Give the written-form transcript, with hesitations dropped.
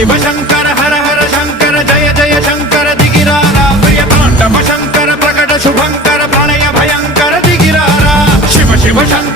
शिव शंकर हर हर शंकर जय जय शंकर दिगिरारा प्रिय तांडव शंकर प्रकट शुभंकर प्रणय भयंकर दिगिरारा शिव शिव शंकर